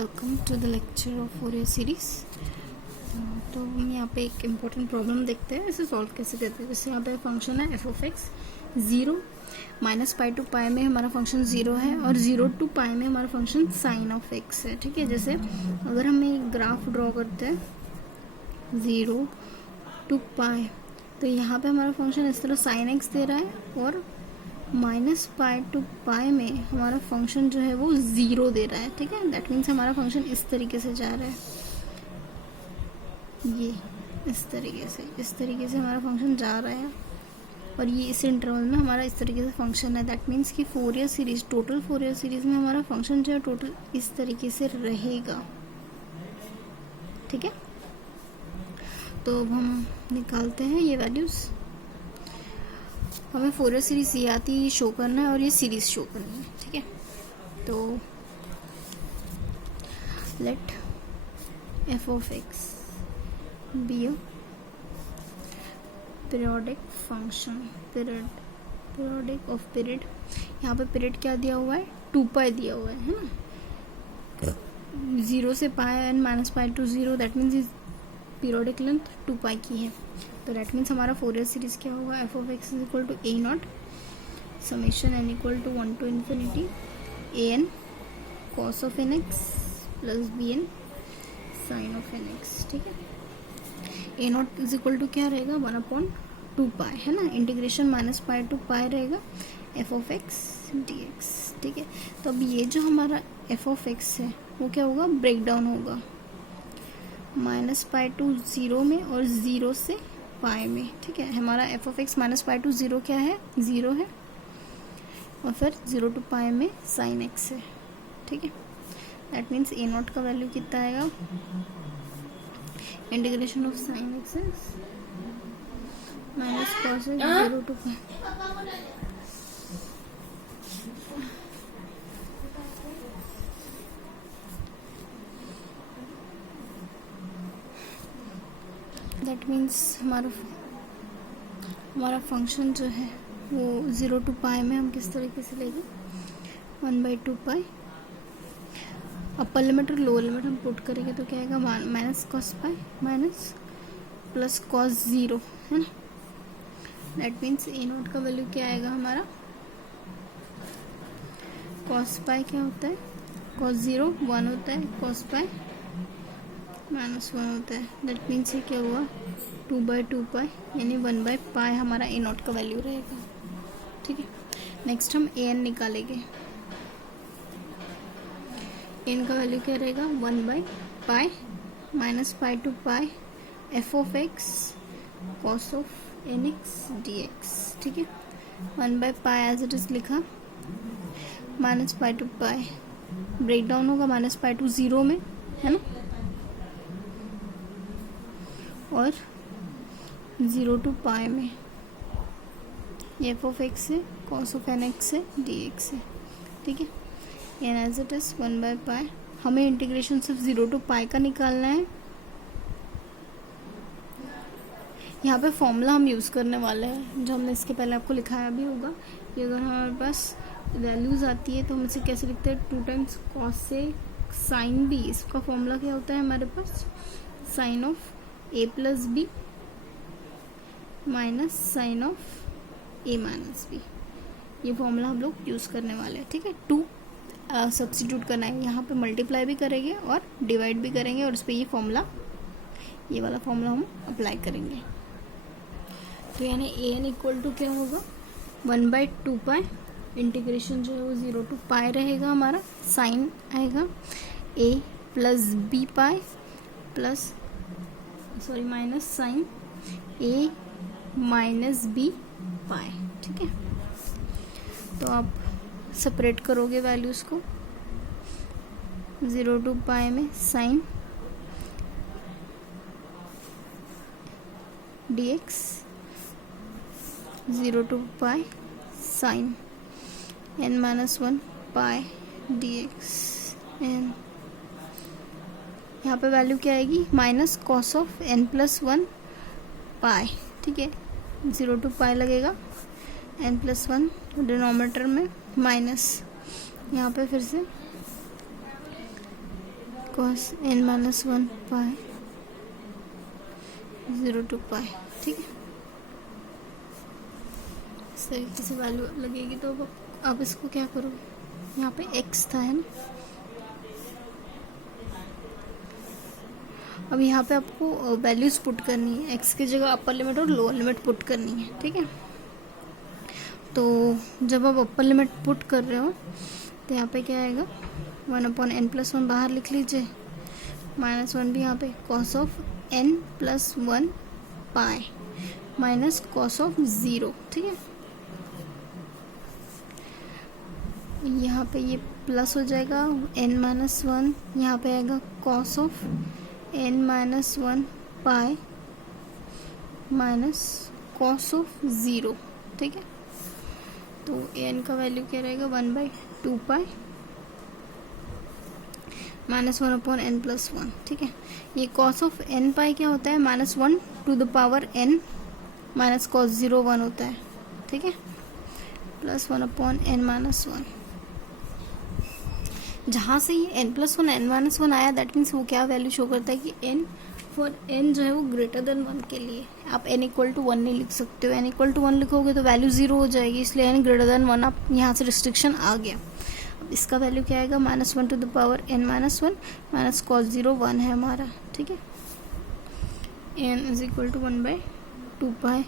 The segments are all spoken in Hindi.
Welcome to the lecture of Fourier series. तो हम यहाँ पे एक इम्पोर्टेंट प्रॉब्लम देखते हैं, इसे सॉल्व कैसे करते हैं। जैसे यहाँ पे फंक्शन है F of X, 0 minus pi to pi में हमारा फंक्शन 0 है और 0 टू पाई में हमारा फंक्शन साइन ऑफ एक्स है। ठीक है, जैसे अगर हम एक ग्राफ ड्रॉ करते हैं 0 टू पाई, तो यहाँ पे हमारा फंक्शन इस तरह साइन एक्स दे रहा है और माइनस पाई टू पाई में हमारा फंक्शन जो है वो 0 दे रहा है। ठीक है, दैट मीन्स हमारा फंक्शन इस तरीके से जा रहा है, ये इस तरीके से हमारा फंक्शन जा रहा है और ये इस इंटरवल में हमारा इस तरीके से फंक्शन है। दैट मीन्स कि Fourier series, total Fourier series में हमारा फंक्शन जो है टोटल इस तरीके से रहेगा। ठीक है, तो अब हम निकालते हैं ये वैल्यूज़। हमें फोरियर सीरीज ये आती शो करना है और ये सीरीज शो करनी है। ठीक है, तो let f of x be a periodic function, periodic of period. यहाँ पे पीरियड क्या दिया हुआ है, 2 पाई दिया हुआ है ना, 0 से pi and minus pi to 0, that means periodic length 2 pi की है। तो दैट मीन्स हमारा फोरियर सीरीज क्या होगा, F of x is equal to A naught summation N equal to 1 to infinity A N cos of N X plus B N sine of N X. ठीक है, A naught is equal to क्या रहेगा, 1/2 पाई है ना, इंटीग्रेशन माइनस पाई टू पाई रहेगा F of x D X. ठीक है, तो अब ये जो हमारा एफ ऑफ एक्स है वो क्या होगा, ब्रेक डाउन होगा माइनस पाई टू 0 में और 0 से पाई में। ठीक है, हमारा f of x minus pi to 0 क्या है, 0 है और फिर 0 टू पाई में साइन एक्स है। ठीक है, दैट मीन्स ए नॉट का वैल्यू कितना आएगा, integration of sine x minus cos 0 to pi that means हमारा फंक्शन जो है वो 0 टू पाई में हम किस तरीके से लेंगे, 1/2 पाई। अपर लिमिट और लोअर लिमिट हम पुट करेंगे तो क्या आएगा, minus cos pi minus plus cos 0 है ना। दैट मीन्स ए नोट का वैल्यू क्या आएगा हमारा, कॉस पाई क्या होता है, कॉस 0 1 होता है, कॉस पाई -1 होता है। दैट मीन्स ये क्या हुआ, 2/2 पाई यानी 1/पाई हमारा ए नॉट का वैल्यू रहेगा। ठीक है, नेक्स्ट हम ए एन निकालेंगे। एन का वैल्यू क्या रहेगा, 1/पाई minus pi to pi F of X cos of N x D X. ठीक है, 1/पाई एज इट इज लिखा, minus pi to pi break down होगा माइनस पाई टू 0 में है ना, और 0 टू पाई में एफ ऑफ एक्स है, कॉस ऑफ एन एक्स है, डी एक्स है। ठीक है, एन एज इट इज 1/पाई। हमें इंटीग्रेशन सिर्फ 0 टू पाई का निकालना है। यहाँ पे फॉर्मूला हम यूज़ करने वाले हैं जो हमने इसके पहले आपको लिखाया भी होगा कि अगर हमारे पास वैल्यूज़ आती है तो हम इसे कैसे लिखते हैं, 2 टाइम्स कॉस से साइन बी। इसका फॉर्मूला क्या होता है हमारे पास, sine of A plus B minus sine of A minus B. ये फॉर्मूला हम लोग यूज़ करने वाले हैं। ठीक है, 2 सब्स्टिट्यूट करना है, यहाँ पे मल्टीप्लाई भी करेंगे और डिवाइड भी करेंगे और उस पर ये वाला फॉर्मूला हम अप्लाई करेंगे। तो यानी ए एन इक्वल टू क्या होगा, 1/2 पाई, इंटीग्रेशन जो है वो 0 टू पाई रहेगा, हमारा साइन आएगा A plus B pi plus minus sine A minus B pi. ठीक है, तो आप सेपरेट करोगे वैल्यूज़ को, 0 टू पाई में sine d x, 0 to pi sine n minus 1 pi d x, n यहाँ पे वैल्यू क्या आएगी, minus cos of n plus 1 pi. ठीक है, 0 टू पाई लगेगा, एन प्लस 1 डिनोमिनेटर में माइनस, यहाँ पे फिर से cos n minus 1 pi 0 to pi, ठीक है। इस तरीके से वैल्यू लगेगी। तो अब इसको क्या करो, यहाँ पे x था है ना, अब यहाँ पे आपको वैल्यूज पुट करनी है, x की जगह अपर लिमिट और लोअर लिमिट पुट करनी है, ठीक है। तो जब आप अपर लिमिट पुट कर रहे हो तो यहाँ पे क्या आएगा, 1/n+1 बाहर लिख लीजिए, -1 भी यहाँ पे cos of n+1 pi minus cos of 0, ठीक है। यहाँ पे ये प्लस हो जाएगा n-1, यहाँ पे आएगा cos of n-1 pi minus cos of 0, ठीक है। तो n का वैल्यू क्या रहेगा, 1/2 पाई -1/n+1, ठीक है। ये cos ऑफ n पाई क्या होता है, -1 to the power n minus cos 0 1 होता है, ठीक है, +1/n-1। जहाँ से ये n+1 n-1 आया, दैट मीन्स वो क्या वैल्यू शो करता है कि n फॉर n जो है वो ग्रेटर देन 1 के लिए। आप n = 1 नहीं लिख सकते हो, n = 1 लिखोगे तो वैल्यू 0 हो जाएगी, इसलिए n ग्रेटर देन 1, आप यहाँ से रिस्ट्रिक्शन आ गया। अब इसका वैल्यू क्या आएगा, -1 to the power n-1 minus cos 0 1 है हमारा, ठीक है। n = 1/2 पाई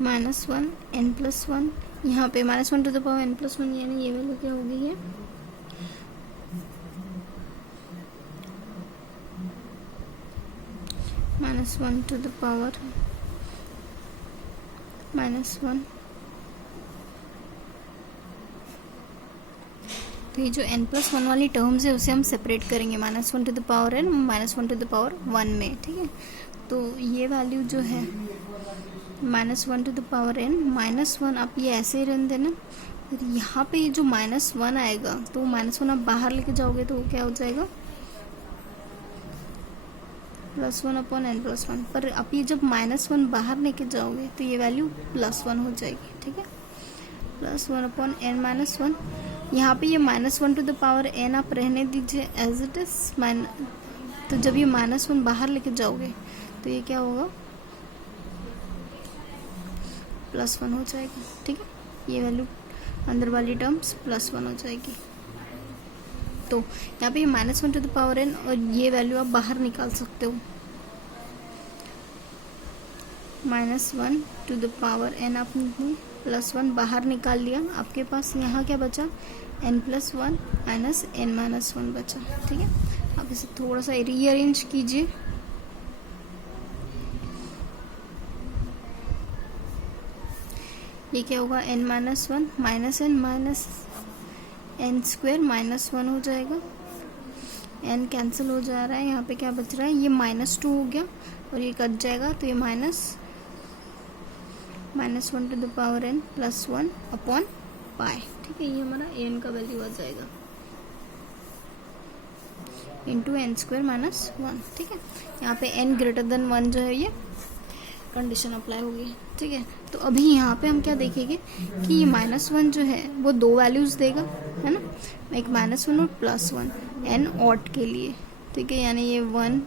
-1 n+1, यहाँ पे -1 to the power n+1, यानी ये वैल्यू क्या हो गई है, -1 to the power -1। तो ये जो n+1 वाली टर्म्स है उसे हम सेपरेट करेंगे, -1 to the power n -1 to the power 1 में, ठीक है। तो ये वैल्यू जो है -1 to the power n -1, आप ये ऐसे ही रहने देना। यहाँ पे ये जो -1 आएगा तो -1 आप बाहर लेके जाओगे तो वो क्या हो जाएगा, +1/n+1। पर आप ये जब -1 बाहर लेके जाओगे तो ये वैल्यू +1 हो जाएगी, ठीक है, +1/n-1। यहाँ पे ये -1 to the power n आप रहने दीजिए एज इट इज, तो जब ये -1 बाहर लेके जाओगे तो ये क्या होगा, +1 हो जाएगी, ठीक है। ये वैल्यू अंदर वाली टर्म्स +1 हो जाएगी। तो यहाँ पे -1 to the power n और ये वैल्यू आप बाहर निकाल सकते हो, -1 to the power n आपने +1 बाहर निकाल लिया, आपके पास यहाँ क्या बचा, n+1 माइनस n-1 बचा, ठीक है। आप इसे थोड़ा सा रीअरेंज कीजिए, ये क्या होगा, n-1 minus n minus n² -1 हो जाएगा, n कैंसिल हो जा रहा है, यहाँ पे क्या बच रहा है, ये -2 हो गया और ये कट जाएगा, तो ये -1 to the power n +1 upon pi, ठीक है। ये हमारा n का वैल्यू आ जाएगा इंटू n² -1, ठीक है। यहाँ पे n ग्रेटर देन 1 जो है ये कंडीशन अप्लाई होगी, ठीक है। तो अभी यहाँ पे हम क्या देखेंगे कि ये -1 जो है वो दो वैल्यूज देगा, है ना, एक -1 और +1 n ऑड के लिए, ठीक है, यानी ये 1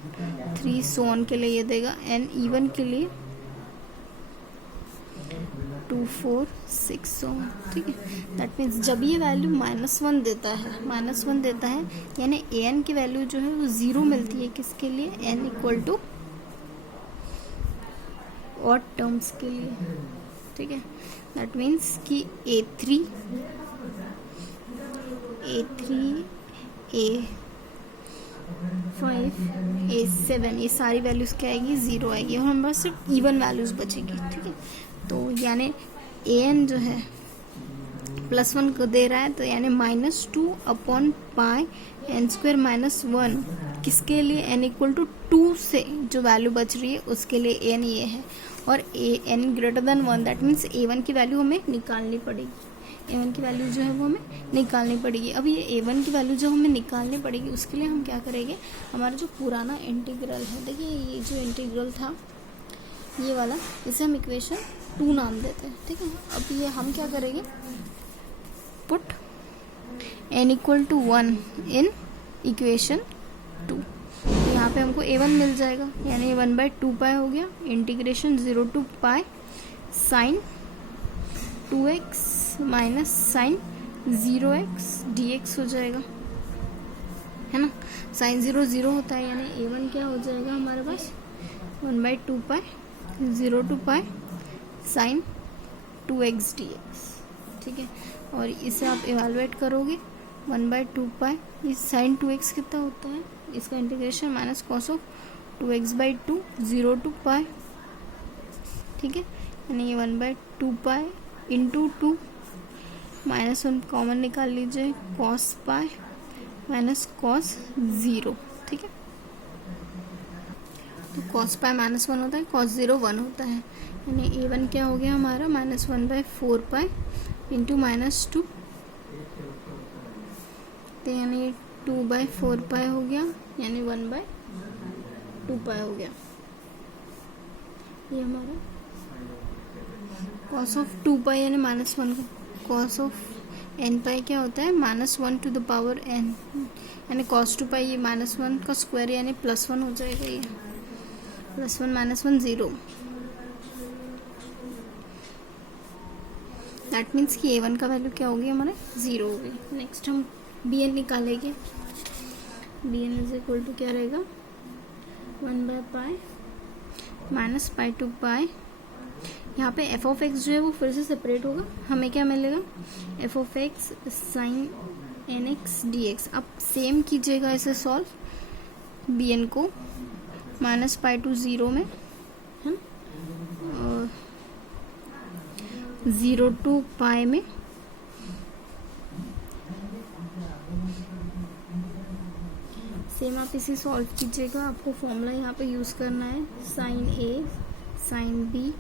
3 so on के लिए ये देगा, n इवन के लिए 2 4 6 so on, ठीक है। दैट मीन्स जब ये वैल्यू -1 देता है यानी an की वैल्यू जो है वो 0 मिलती है, किसके लिए, n = ऑड टर्म्स के लिए, ठीक है। दैट मीन्स कि A3 A5 A7 ये सारी वैल्यूज क्या आएगी, 0 आएगी और हमारे पास सिर्फ इवन वैल्यूज बचेगी, ठीक है। तो यानी an जो है +1 को दे रहा है, तो यानी -2 अपॉन पाई n² -1, किसके लिए, n = 2 से जो वैल्यू बच रही है उसके लिए n ये है, और n greater than 1, that means a1 की वैल्यू हमें निकालनी पड़ेगी, a1 की वैल्यू जो है वो हमें निकालनी पड़ेगी। अब ये a1 की वैल्यू जो हमें निकालनी पड़ेगी उसके लिए हम क्या करेंगे, हमारा जो पुराना इंटीग्रल है, देखिए ये जो इंटीग्रल था ये वाला, इसे हम इक्वेशन 2 नाम देते हैं, ठीक है। अब ये हम क्या करेंगे, put n equal to 1 in equation 2। तो यहाँ पे हमको a1 मिल जाएगा, यानी 1/2 हो गया integration 0 to pi sine 2x minus sine 0x dx हो जाएगा, है ना। साइन 0 0 होता है, यानी a1 क्या हो जाएगा हमारे पास 1/2 0 to pi sine 2x dx, ठीक है। और इसे आप इवेलुएट करोगे 1/2 ये साइन 2x कितना होता है, इसका integration minus cos of 2x/2 0 to pi, ठीक है। यानी ये 1/2 इंटू 2 -1 कॉमन निकाल लीजिए, कॉस पाई माइनस कॉस 0, ठीक है। तो कॉस पाई -1 होता है, कॉस 0 1 होता है, यानी a1 क्या हो गया हमारा -1/4 इंटू -2, तो यानी 2/4 हो गया, यानी 1/2 हो गया। ये हमारा कॉस ऑफ 2 यानी -1 कॉस ऑफ n पाई क्या होता है -1 to the power n, यानी cos 2 ये -1 का स्क्वायर यानी +1 हो जाएगा, ये +1 -1 0। दैट मीन्स कि a1 का वैल्यू क्या होगी हमारा 0 होगी। नेक्स्ट हम bn निकालेंगे, bn इज इक्वल टू क्या रहेगा 1/पाई माइनस पाई टू पाई। यहाँ पे एफ ऑफ एक्स जो है वो फिर से सेपरेट होगा, हमें क्या मिलेगा f of x sine n x D x. अब सेम कीजिएगा इसे सॉल्व बी एन को -पाई टू 0 में, है और 0 to पाई में सेम आप इसे सॉल्व कीजिएगा। आपको फॉर्मूला यहाँ पे यूज़ करना है sine A sine B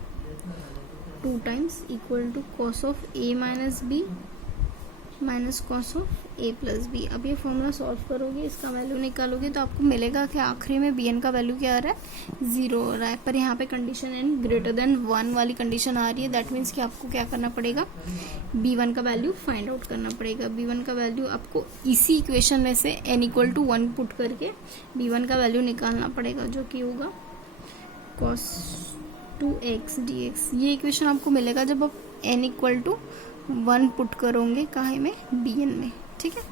2 times equal to cos of A minus B minus cos of A plus B. अब ये फॉर्मूला सॉल्व करोगे, इसका वैल्यू निकालोगे तो आपको मिलेगा कि आखिरी में बी एन का वैल्यू क्या आ रहा है 0 हो रहा है, पर यहाँ पे कंडीशन एन ग्रेटर देन 1 वाली कंडीशन आ रही है। दैट मीन्स कि आपको क्या करना पड़ेगा b1 का वैल्यू फाइंड आउट करना पड़ेगा। b1 का वैल्यू आपको इसी इक्वेशन में से n इक्वल टू 1 पुट करके b1 का वैल्यू निकालना पड़ेगा, जो कि होगा cos 2x dx। ये इक्वेशन आपको मिलेगा जब आप n इक्वल टू 1 पुट करोगे काहे में bn में, ठीक है।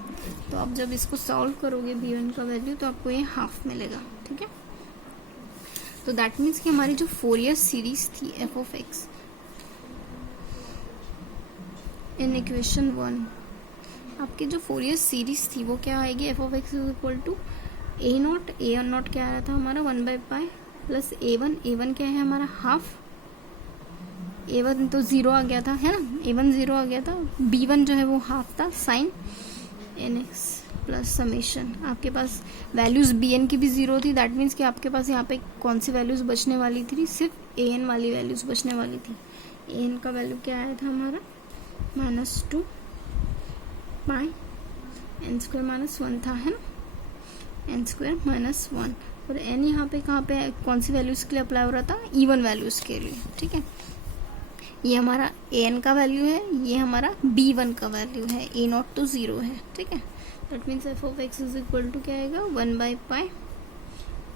तो आप जब इसको सॉल्व करोगे b1 का वैल्यू तो आपको ये हाफ मिलेगा, ठीक है। तो दैट मीन्स कि हमारी जो फोरियर सीरीज थी f of x in equation 1, आपकी जो फोरियर सीरीज थी वो क्या आएगी f of x is equal to A naught क्या आ रहा था हमारा 1/पाई प्लस a1 क्या है हमारा हाफ, a1 तो 0 आ गया था, है ना, a1 0 आ गया था, b1 जो है वो हाफ था साइन nx प्लस समेशन। आपके पास वैल्यूज bn की भी 0 थी, दैट मीन्स कि आपके पास यहाँ पे कौन सी वैल्यूज बचने वाली थी, सिर्फ an वाली वैल्यूज बचने वाली थी। an का वैल्यू क्या आया था हमारा -2 पाई n² -1 था, है ना, n² -1। और n यहाँ पे कहाँ पे कौन सी वैल्यूज के लिए अप्लाई हो रहा था इवन वैल्यूज के लिए, ठीक है। ये हमारा an का वैल्यू है, ये हमारा b1 का वैल्यू है, a0 तो 0 है, ठीक है। That means F of x is equal to क्या आएगा 1/पाई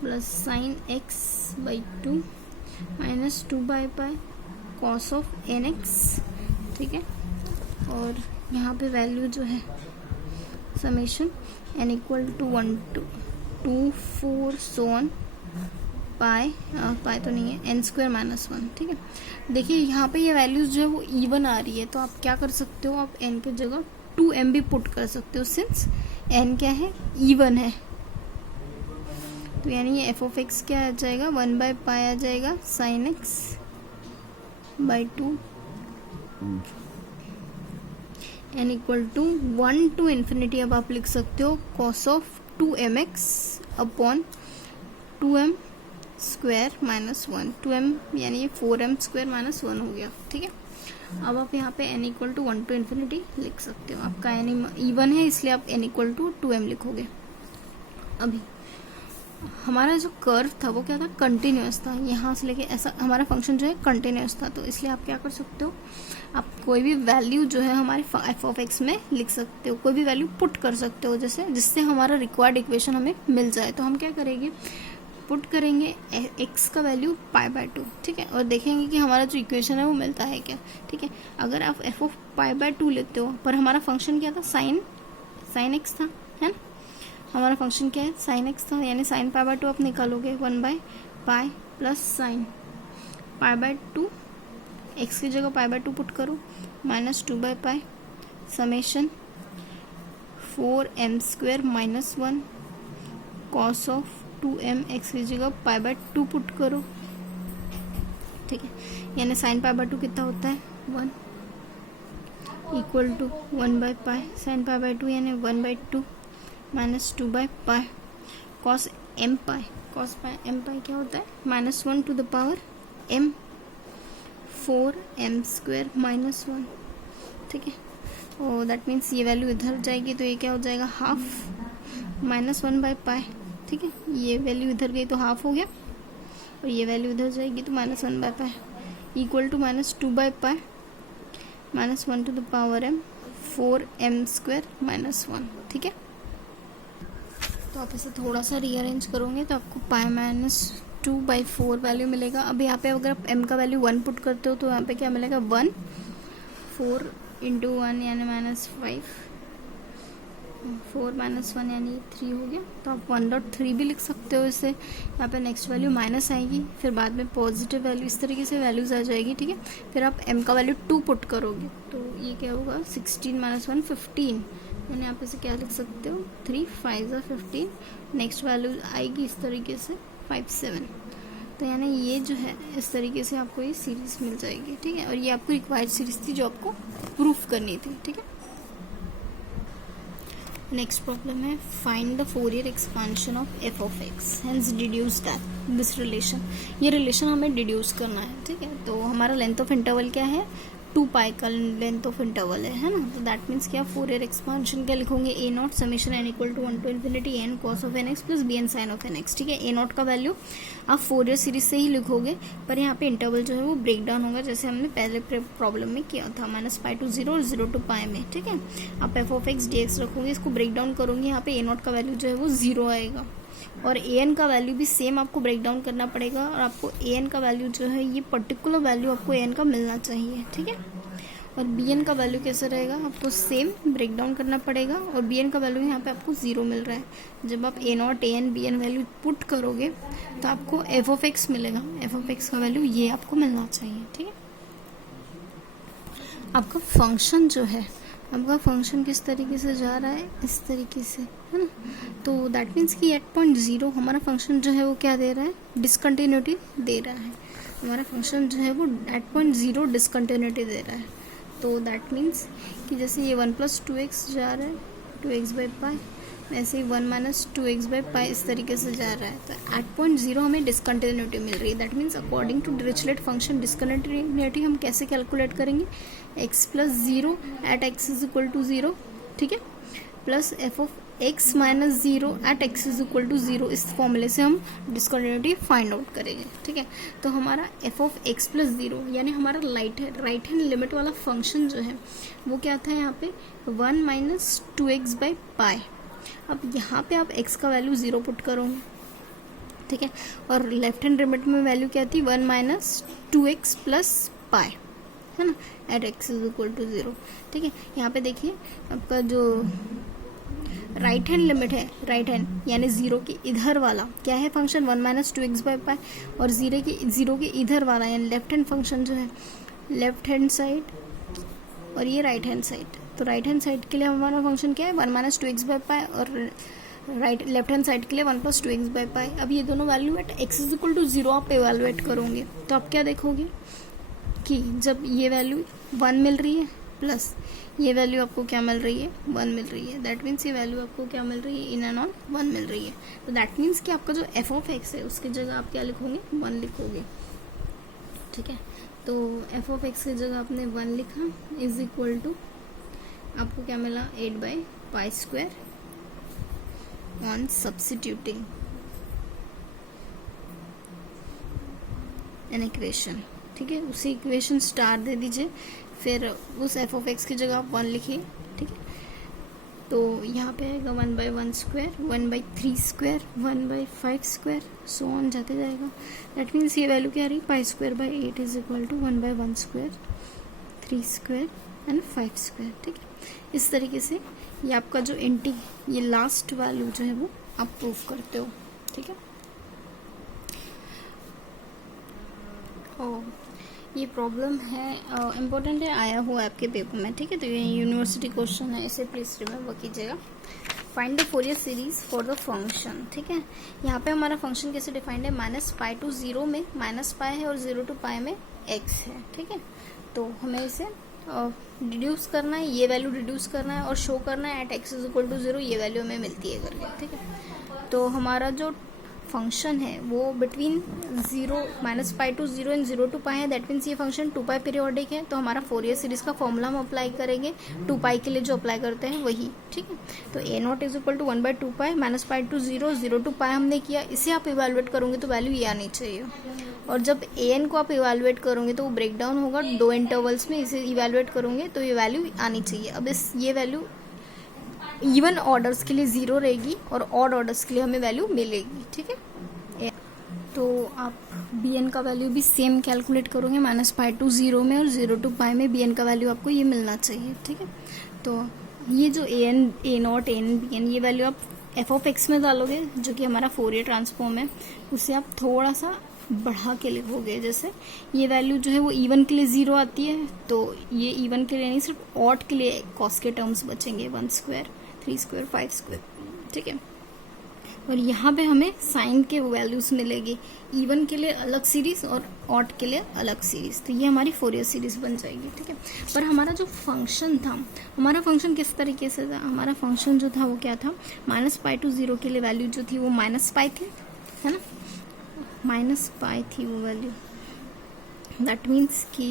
प्लस साइन x/2 माइनस 2/पाई कॉस ऑफ nx, ठीक है। और यहाँ पे वैल्यू जो है summation n equal to 1 to 2 4 so on pi तो नहीं है n² -1, ठीक है। देखिए यहाँ पे ये वैल्यूज जो है वो इवन आ रही है, तो आप क्या कर सकते हो, आप n की जगह 2m भी पुट कर सकते हो, सिंस n क्या है इवन है। तो यानी ये एफ ऑफ एक्स क्या आ जाएगा 1/पाई आ जाएगा sine x/2 n equal to 1 to infinity. अब आप लिख सकते हो cos of 2mx upon 2m² -1, 2m यानी ये 4m² -1 हो गया, ठीक है। अब आप यहाँ पे n equal to 1 to infinity लिख सकते हो। आपका n इवन है इसलिए आप n इक्वल टू 2m लिखोगे। अभी हमारा जो कर्व था वो क्या था, कंटिन्यूस था, यहाँ से लेके ऐसा हमारा फंक्शन जो है कंटिन्यूस था। तो इसलिए आप क्या कर सकते हो, आप कोई भी वैल्यू जो है हमारे एफ ऑफ एक्स में लिख सकते हो, कोई भी वैल्यू पुट कर सकते हो, जैसे जिससे हमारा रिक्वायर्ड इक्वेशन हमें मिल जाए। तो हम क्या करेंगे, पुट करेंगे एक्स का वैल्यू π/2, ठीक है, और देखेंगे कि हमारा जो इक्वेशन है वो मिलता है क्या, ठीक है। अगर आप एफ ऑफ π/2 लेते हो, पर हमारा फंक्शन क्या था, साइन एक्स था, है ना, हमारा फंक्शन क्या है, साइन एक्स था, यानी साइन π/2 आप निकालोगे 1/π प्लस साइन π/2, एक्स की जगह π/2 पुट करो, -2/π summation 4m² - 1 cos of 2m, x की जगह π/2 पुट करो, ठीक है, यानी साइन π/2 कितना होता है 1 इक्वल टू 1/π साइन π/2 यानी 1/2 -2/π cos m/, cos m/, क्या होता है -1 to the power m 4m² - 1, ठीक है। और दैट मीन्स ये वैल्यू इधर जाएगी तो ये क्या हो जाएगा, हाफ -1/π, ठीक है, ये वैल्यू इधर गई तो हाफ हो गया, और ये वैल्यू इधर जाएगी तो -1/π equal to -2/π -1 to the power m 4m² - 1, ठीक है। तो आप इसे थोड़ा सा रीअरेंज करोगे तो आपको π-2/4 वैल्यू मिलेगा। अब यहाँ पे अगर आप m का वैल्यू 1 पुट करते हो तो यहाँ पे क्या मिलेगा, 1 4 × 1 यानी -5, 4 - 1 यानी 3 हो गया। तो आप 1.3 भी लिख सकते हो इसे। यहाँ पे नेक्स्ट वैल्यू माइनस आएगी, फिर बाद में पॉजिटिव वैल्यू, इस तरीके से वैल्यूज आ जाएगी, ठीक है। फिर आप m का वैल्यू 2 पुट करोगे तो ये क्या होगा, 16 - 1 15, यानी आप इसे क्या लिख सकते हो, 3 5 15। नेक्स्ट वैल्यू आएगी इस तरीके से 5 7, तो यानी ये जो है इस तरीके से आपको ये सीरीज मिल जाएगी, ठीक है। और ये आपको रिक्वायर्ड सीरीज थी जो आपको प्रूफ करनी थी, ठीक है। नेक्स्ट प्रॉब्लम है, find the Fourier expansion of F of x, hence deduce that this relation. ये रिलेशन हमें डिड्यूस करना है, ठीक है। तो हमारा लेंथ ऑफ इंटरवल क्या है, 2π का लेंथ ऑफ इंटरवल है ना। तो दैट मीन्स क्या, फोरियर एक्सपांशन क्या लिखोगे, a0 summation n equal to 1 to infinity n cos of nx plus bn sin of nx, ठीक है। a0 का वैल्यू आप फोरियर सीरीज से ही लिखोगे, पर यहाँ पे इंटरवल जो है वो ब्रेक डाउन होगा जैसे हमने पहले प्रॉब्लम में किया था, -π to 0 और 0 to π में, ठीक है। आप एफ ऑफ एक्स dx रखोगे, इसको ब्रेक डाउन करोगे, यहाँ पे a0 का वैल्यू जो है वो 0 आएगा, और an का वैल्यू भी सेम आपको ब्रेक डाउन करना पड़ेगा, और आपको an का वैल्यू जो है ये पर्टिकुलर वैल्यू आपको an का मिलना चाहिए, ठीक है। और bn का वैल्यू कैसा रहेगा, आपको सेम ब्रेक डाउन करना पड़ेगा, और bn का वैल्यू यहाँ पे आपको 0 मिल रहा है। जब आप a0 an bn value put करोगे तो आपको एफ ऑफ एक्स मिलेगा, एफ ऑफ एक्स का वैल्यू ये आपको मिलना चाहिए, ठीक है। आपका फंक्शन जो है, आपका फंक्शन किस तरीके से जा रहा है, इस तरीके से, है ना। तो दैट मीन्स कि एट पॉइंट 0 हमारा फंक्शन जो है वो क्या दे रहा है, डिसकंटिन्यूटी दे रहा है। हमारा फंक्शन जो है वो एट पॉइंट 0 डिसकंटिन्यूटी दे रहा है। तो दैट मीन्स कि जैसे ये 1 + 2x जा रहा है 2x/π, वैसे ही 1 - 2x/π इस तरीके से जा रहा है। तो एट पॉइंट 0 हमें डिसकंटिन्यूटी मिल रही है। That means according to Dirichlet function discontinuity हम कैसे कैलकुलेट करेंगे, x + 0 एट x = 0, ठीक है, plus f of x - 0 at x = 0, इस फॉर्मूले से हम डिसकंटिन्यूटी फाइंड आउट करेंगे, ठीक है। तो हमारा एफ ऑफ x + 0 यानी हमारा राइट हैंड लिमिट वाला फंक्शन जो है वो क्या था, यहाँ पे 1 - 2x/π। अब यहाँ पे आप x का वैल्यू 0 पुट करोगे, ठीक है, और लेफ्ट हैंड लिमिट में वैल्यू क्या थी, 1 - 2x + π, है ना, एट x = 0, ठीक है। यहाँ पे देखिए आपका जो राइट हैंड लिमिट है, राइट हैंड यानी 0 के इधर वाला क्या है फंक्शन, 1 - 2x/π, और 0 के इधर वाला यानी लेफ्ट हैंड फंक्शन जो है, लेफ्ट हैंड साइड और ये राइट हैंड साइड। तो राइट हैंड साइड के लिए हमारा फंक्शन क्या है, 1 - 2x/π, और लेफ्ट हैंड साइड के लिए 1 + 2x/π। अब ये दोनों वैल्यू एट x = 0 आप एवेलुएट करोगे तो आप क्या देखोगे कि जब ये वैल्यू 1 मिल रही है प्लस ये वैल्यू आपको क्या मिल रही है, 1 मिल रही है। दैट मीन्स ये वैल्यू आपको क्या मिल रही है, इन एंड ऑन 1 मिल रही है। तो दैट मीन्स कि आपका जो एफ ऑफ एक्स है उसकी जगह आप क्या लिखोगे, 1 लिखोगे, ठीक है। तो एफ ऑफ एक्स की जगह आपने 1 लिखा, इज इक्वल टू आपको क्या मिला, 8/π² ऑन सब्स्टिट्यूटिंग एन इक्वेशन, ठीक है। उसी इक्वेशन स्टार दे दीजिए, फिर उस एफ ऑफ एक्स की जगह आप 1 लिखिए, ठीक है। तो यहाँ पे आएगा 1/1 square, 1/3 square, 1/5 square, so on जाते जाएगा। दैट मीन्स ये वैल्यू क्या आ रही, π²/8 is equal to 1/1 square, 3 square and 5 square, ठीक है। इस तरीके से ये आपका जो ये लास्ट वैल्यू जो है वो आप प्रूव करते हो, ठीक है। और ये प्रॉब्लम है इम्पोर्टेंट है, आया हुआ आपके पेपर में, ठीक है। तो ये यूनिवर्सिटी क्वेश्चन है, इसे प्लीज रिमेम्बर कीजिएगा। Find the Fourier series for the function, ठीक है। यहाँ पे हमारा फंक्शन कैसे डिफाइंड है, -π to 0 में -π है और 0 to π में x है, ठीक है। तो हमें इसे रिड्यूस करना है, ये वैल्यू रिड्यूस करना है और शो करना है at x is equal to 0 ये वैल्यू हमें मिलती है करके, ठीक है। तो हमारा जो फंक्शन है वो बिटवीन -π to 0 एंड 0 to π है। दैट मीन्स ये फंक्शन 2π पीरियोडिक है। तो हमारा फोरियर सीरीज का फॉर्मूला हम अप्लाई करेंगे 2π के लिए, जो अप्लाई करते हैं वही, ठीक है। तो a0 is equal to 1/2π, -π to 0, 0 to π हमने किया। इसे आप इवेलुएट करोगे तो वैल्यू ये आनी चाहिए। और जब an को आप इवेलुएट करोगे तो वो ब्रेक डाउन होगा 2 इंटरवल्स में, इसे इवेलुएट करोगे तो ये वैल्यू आनी चाहिए। अब ये वैल्यू इवन ऑर्डर्स के लिए 0 रहेगी और ऑड ऑर्डर्स के लिए हमें वैल्यू मिलेगी, ठीक है। तो आप bn का वैल्यू भी सेम कैलकुलेट करोगे, -π to 0 में और 0 to π में bn का वैल्यू आपको ये मिलना चाहिए, ठीक है। तो ये जो an, a0, an, bn ये वैल्यू आप f ऑफ x में डालोगे, जो कि हमारा फोरियर ट्रांसफॉर्म है, उसे आप थोड़ा सा बढ़ा के लिखोगे। जैसे ये वैल्यू जो है वो इवन के लिए 0 आती है, तो ये इवन के लिए नहीं, सिर्फ ऑड के लिए कॉस के टर्म्स बचेंगे, 1 स्क्वायर, 3 स्क्वायर, 5 स्क्वायर, ठीक है। और यहाँ पे हमें साइन के वैल्यूज मिलेगी, इवन के लिए अलग सीरीज और ऑड के लिए अलग सीरीज। तो ये हमारी फोरियर सीरीज बन जाएगी, ठीक है। पर हमारा जो फंक्शन था, हमारा फंक्शन किस तरीके से था, हमारा फंक्शन जो था वो क्या था, -π to 0 के लिए वैल्यू जो थी वो -π थी, है ना, -π थी वो वैल्यू। दैट मीन्स कि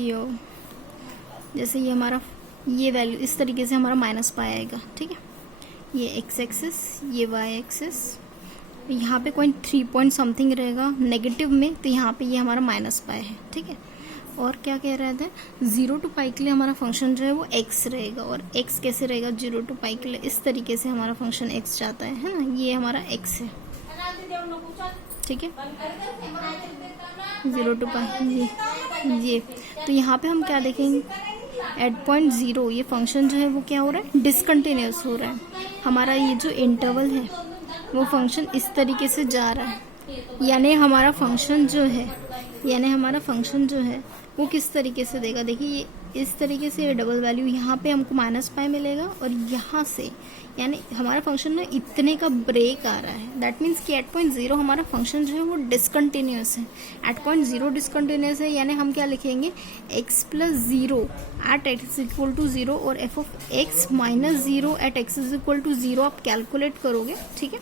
जैसे ये हमारा ये वैल्यू इस तरीके से हमारा -π आएगा, ठीक है। ये x एक्सिस, ये y एक्सिस, यहाँ पे कोई 3 पॉइंट समथिंग रहेगा नेगेटिव में, तो यहाँ पे ये हमारा -π है, ठीक है। और क्या कह रहे थे, 0 to π के लिए हमारा फंक्शन जो है वो x रहेगा, और x कैसे रहेगा 0 to π के लिए, इस तरीके से हमारा फंक्शन x जाता है ना, ये हमारा x है, ठीक है, 0 to π ये। तो यहाँ पे हम क्या देखेंगे, एट पॉइंट 0 ये फंक्शन जो है वो क्या हो रहा है, डिसकंटिन्यूस हो रहा है। हमारा ये जो इंटरवल है वो फंक्शन इस तरीके से जा रहा है, यानी हमारा फंक्शन जो है वो किस तरीके से देगा, देखिए ये इस तरीके से डबल वैल्यू, यहाँ पे हमको -π मिलेगा और यहाँ से यानी हमारा फंक्शन में इतने का ब्रेक आ रहा है। दैट मीन्स कि एट पॉइंट 0 हमारा फंक्शन जो है वो डिसकंटिन्यूस है, एट पॉइंट 0 डिसकंटिन्यूस है, यानी हम क्या लिखेंगे, x + 0 at x equal to 0 और f of x - 0 at x is equal to 0 आप कैलकुलेट करोगे, ठीक है,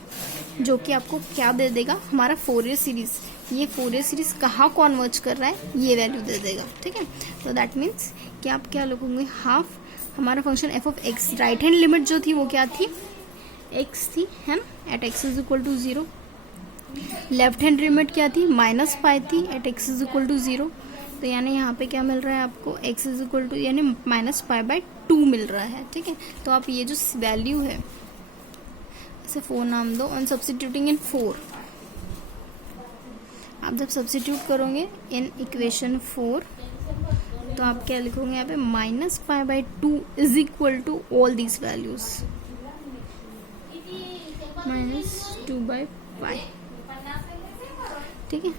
जो कि आपको क्या दे देगा, हमारा फोरियर सीरीज। ये फोरियर सीरीज कहाँ कॉन्वर्ज कर रहा है, ये वैल्यू दे देगा, ठीक है। तो दैट मीन्स कि आप क्या लिखोगे, हाफ हमारा function f of x, right hand limit जो थी वो क्या थी, x थी, है ना, at x is equal to 0। Left hand limit क्या थी, -π थी, at x is equal to 0। तो यानी यहाँ पे क्या मिल रहा है आपको, x इज इक्वल टू यानी -π/2 मिल रहा है, ठीक है। तो आप ये जो वैल्यू है इसे 4 नाम दो, ऑन सब्स्टिट्यूटिंग इन 4, आप जब सब्स्टिट्यूट करोगे इन इक्वेशन 4 तो आप क्या लिखोगे यहाँ पे, -π/2 is equal to all these values, -2/π, ठीक है,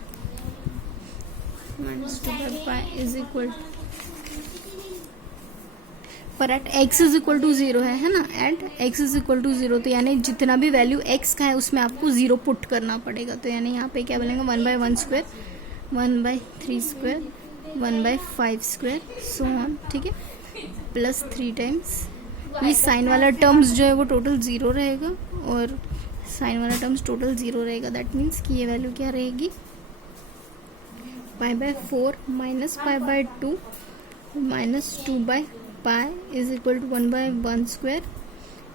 -2/π इज इक्वल, पर at x is equal to 0 है ना, at x is equal to 0, तो यानी जितना भी वैल्यू x का है उसमें आपको 0 पुट करना पड़ेगा। तो यानी यहाँ पे क्या बोलेंगे, 1/1 square, 1/3 square, 1/5 square, so on, ठीक है, प्लस 3 टाइम्स ये साइन वाला टर्म्स जो है वो टोटल 0 रहेगा और साइन वाला टर्म्स टोटल 0 रहेगा। दैट मीन्स कि ये वैल्यू क्या रहेगी, π/4 -π/2 -2/π is equal to 1/1 square,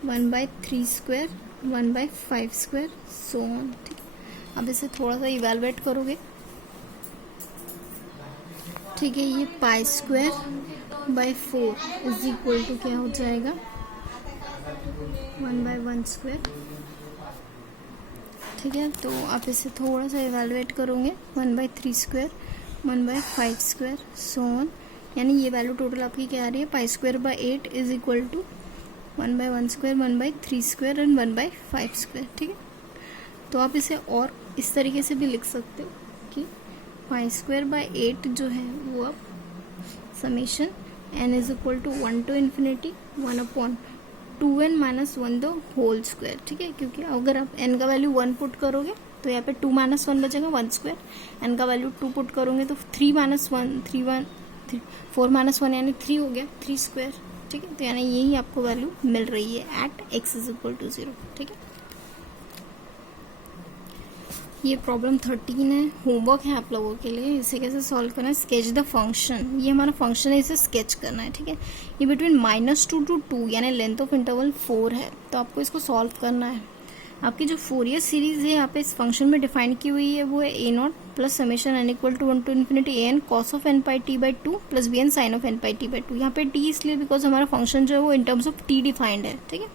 1/3 square, 1/5 square, so on, ठीक है। अब इसे थोड़ा सा इवेलुएट करोगे ठीक है, ये pi square by 4 is equal to क्या हो जाएगा 1/1 स्क्वायर। ठीक है, तो आप इसे थोड़ा सा इवेलुएट करोगे 1/3 स्क्वायर 1/5 स्क्वायर सो ऑन, यानी ये वैल्यू टोटल आपकी क्या आ रही है pi square by 8 is equal to 1/1 square 1/3 square and 1/5 square. ठीक है, तो आप इसे और इस तरीके से भी लिख सकते हो कि पाई स्क्वायर बाई 8 जो है वो आप summation n is equal to 1 to infinity 1/2n minus 1 the whole square. ठीक है, क्योंकि अगर आप n का वैल्यू 1 पुट करोगे तो यहाँ पे 2 - 1 बचेगा 1 स्क्वायर, n का वैल्यू 2 पुट करोगे तो 3 - 1 4 - 1 यानी 3 हो गया 3 स्क्वायर। ठीक है, तो यानी यही आपको वैल्यू मिल रही है at x is equal to 0। ठीक है, ये प्रॉब्लम 13 है, होमवर्क है आप लोगों के लिए। इसे कैसे सॉल्व करना है, स्केच द फंक्शन, ये हमारा फंक्शन है, इसे स्केच करना है। ठीक है, ये बिटवीन -2 to 2 यानी लेंथ ऑफ इंटरवल 4 है, तो आपको इसको सॉल्व करना है। आपकी जो फोरियर सीरीज है यहाँ पे इस फंक्शन में डिफाइन की हुई है वो है a0 plus summation n equal to 1 to infinity an cos of n pi t by 2 plus bn sin of n pi t by 2। यहाँ पे t इसलिए बिकॉज हमारा फंक्शन जो है वो in terms of t defined है। ठीक है,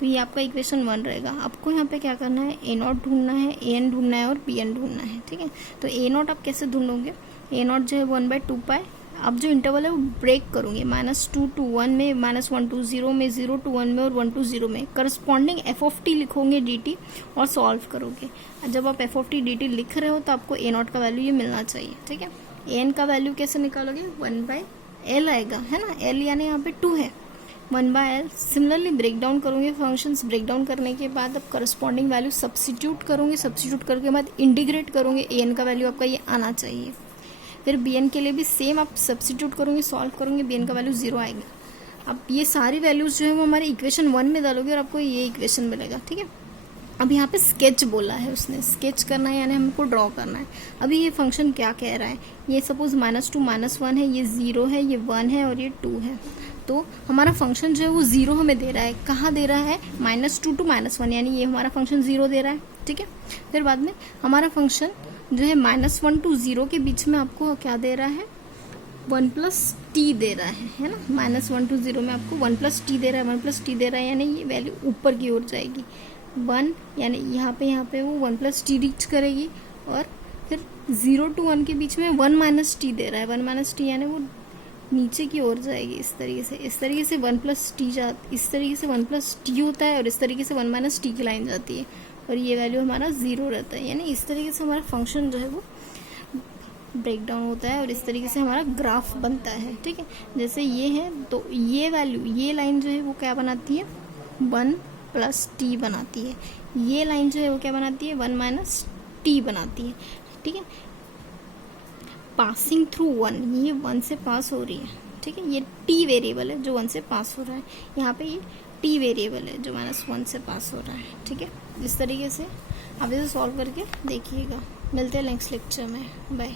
तो ये आपका इक्वेशन 1 रहेगा। आपको यहाँ पे क्या करना है, a0 ढूंढना है, an ढूंढना है और bn ढूंढना है। ठीक है, तो a0 आप कैसे ढूंढोगे, a0 जो है 1/2 पाई, आप जो इंटरवल है वो ब्रेक करोगे -2 to 1 में, -1 to 0 में, 0 to 1 में और 1 to 0 में। करस्पॉन्डिंग एफ ऑफ टी लिखोगे dt और सॉल्व करोगे। जब आप एफ ऑफ टी dt लिख रहे हो तो आपको a0 का वैल्यू ये मिलना चाहिए। ठीक है, an का वैल्यू कैसे निकालोगे, 1/l आएगा, है ना, l यानी यहाँ पे 2 है, 1/l। सिमिलरली ब्रेक डाउन करोगे फंक्शंस, ब्रेक डाउन करने के बाद आप करस्पॉन्डिंग वैल्यू सब्स्टिट्यूट करोगे, सब्स्टिट्यूट करने के बाद इंटीग्रेट करोगे, an का वैल्यू आपका ये आना चाहिए। फिर bn के लिए भी सेम आप सब्स्टिट्यूट करोगे, सॉल्व करोगे, bn का वैल्यू 0 आएगा। अब ये सारी वैल्यूज जो है वो हमारे इक्वेशन 1 में डालोगे और आपको ये इक्वेशन मिलेगा। ठीक है, अब यहाँ पे स्केच बोला है उसने, स्केच करना है यानी हमको ड्रॉ करना है। अभी ये फंक्शन क्या कह रहा है, ये सपोज -2 - 1 है, ये 0 है, ये 1 है और ये 2 है। तो हमारा फंक्शन जो है वो 0 हमें दे रहा है। कहाँ दे रहा है, -2 to -1 यानी ये हमारा फंक्शन 0 दे रहा है। ठीक है, फिर बाद में हमारा फंक्शन जो है -1 to 0 के बीच में आपको क्या दे रहा है, 1 + t दे रहा है ना, -1 to 0 में आपको 1 + t दे रहा है, 1 + t दे रहा है यानी ये वैल्यू ऊपर की ओर जाएगी 1, यानी यहाँ पे वो 1 + t रीच करेगी और फिर 0 to 1 के बीच में 1 - t दे रहा है, 1 - t यानी वो नीचे की ओर जाएगी इस तरीके से 1 + t इस तरीके से 1 + t होता है और इस तरीके से 1 - t की लाइन जाती है और ये वैल्यू हमारा 0 रहता है। यानी इस तरीके से हमारा फंक्शन जो है वो ब्रेक डाउन होता है और इस तरीके से हमारा ग्राफ बनता है। ठीक है, जैसे ये है तो ये वैल्यू, ये लाइन जो है वो क्या बनाती है, 1 + t बनाती है। ये लाइन जो है वो क्या बनाती है, 1 - t बनाती है। ठीक है, पासिंग थ्रू 1, ये 1 से पास हो रही है। ठीक है, ये t वेरिएबल है जो 1 से पास हो रहा है, यहाँ पे ये t वेरिएबल है जो -1 से पास हो रहा है। ठीक है, इस तरीके से आप इसे सॉल्व करके देखिएगा। मिलते हैं नेक्स्ट लेक्चर में, बाय।